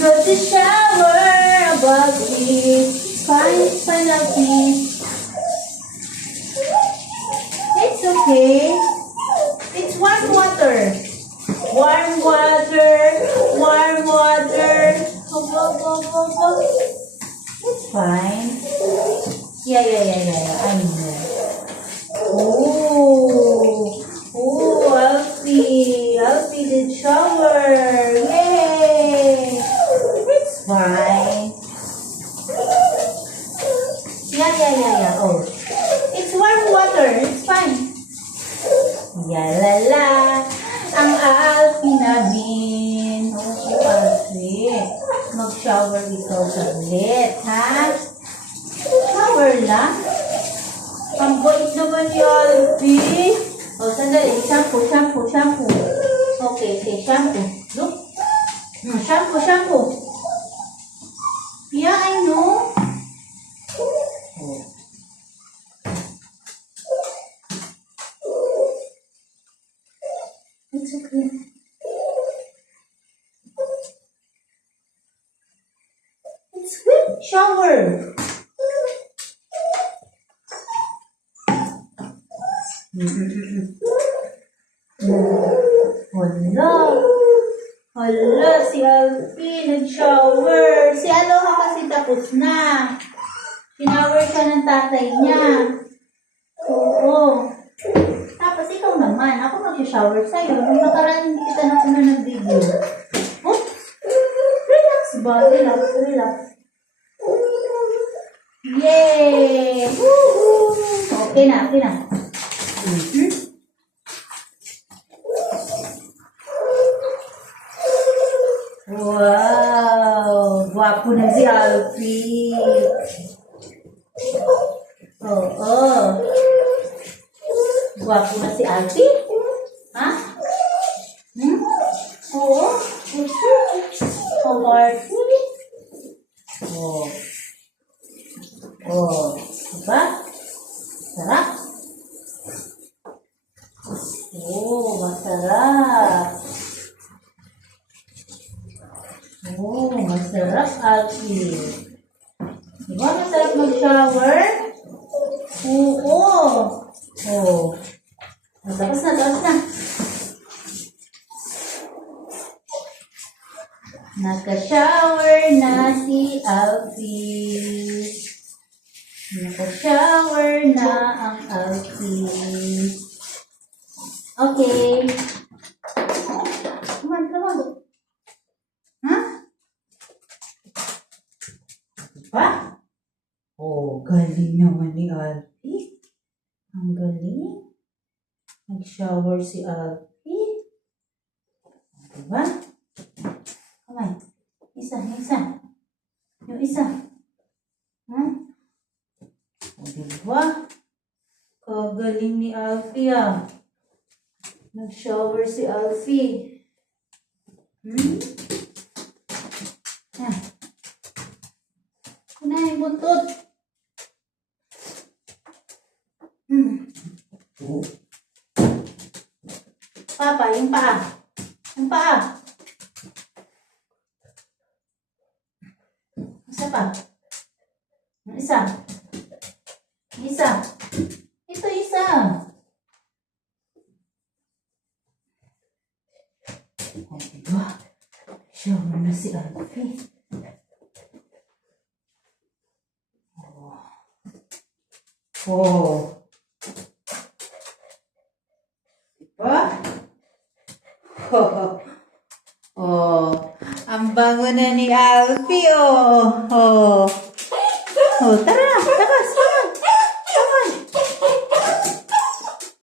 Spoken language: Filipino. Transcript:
Go to shower above it. Fine, Alfie. It's okay. It's warm water. Warm water. Warm water. Go. It's fine. Yeah. I know. Oh, Alfie did shower. Yay! It's fine. Yeah. Oh, it's warm water. It's fine. Yalala, ang Alfie namin. Oh, Alfie. Mag-shower ikaw saglit, ha? Shower lang. Ang bait naman ni Alfie. O, sandali. Shampoo. Okay, shampoo. Look. Shampoo. Yeah, I know. Oh. It's okay. It's good. Shower. Hala, si Alfie nag-shower. Si Aloha kasi tapos na. Shower siya ng tatay niya. Oo. Tapos ikaw naman, ako mag-shower sa'yo. Nung nakaraan hindi kita na puno ng video. Oops! Relax ba? Relax. Yay! Woohoo! Okay na. Wow! Gwapo na si Alfie. Oo. Gwapo na si Alfie? Ha? Oo. Alfie? Oh. Diba? Sarap? Oh, masarap. Oh, masarap, Alfie. Diba masarap mag-shower? Oo. Oh. Tapos na. Naka-shower na si Alfie. Naka-shower na ang Alfie. Okay. Come on. Huh? Diba? Oh, galing naman ni Alfie. Ang galing. Nag-shower si Alfie. Diba? Come on. Isa. Yung isa. O, diba? Kagaling ni Alfie, ah. Nag-shower si Alfie. Kunain buntot. Papa, yung paa. Isa pa. Yung isa. Ito isa. O, diba? Shower na si Alfie. Oh. Diba? Oh. Ang bango na ni Alfie, oh.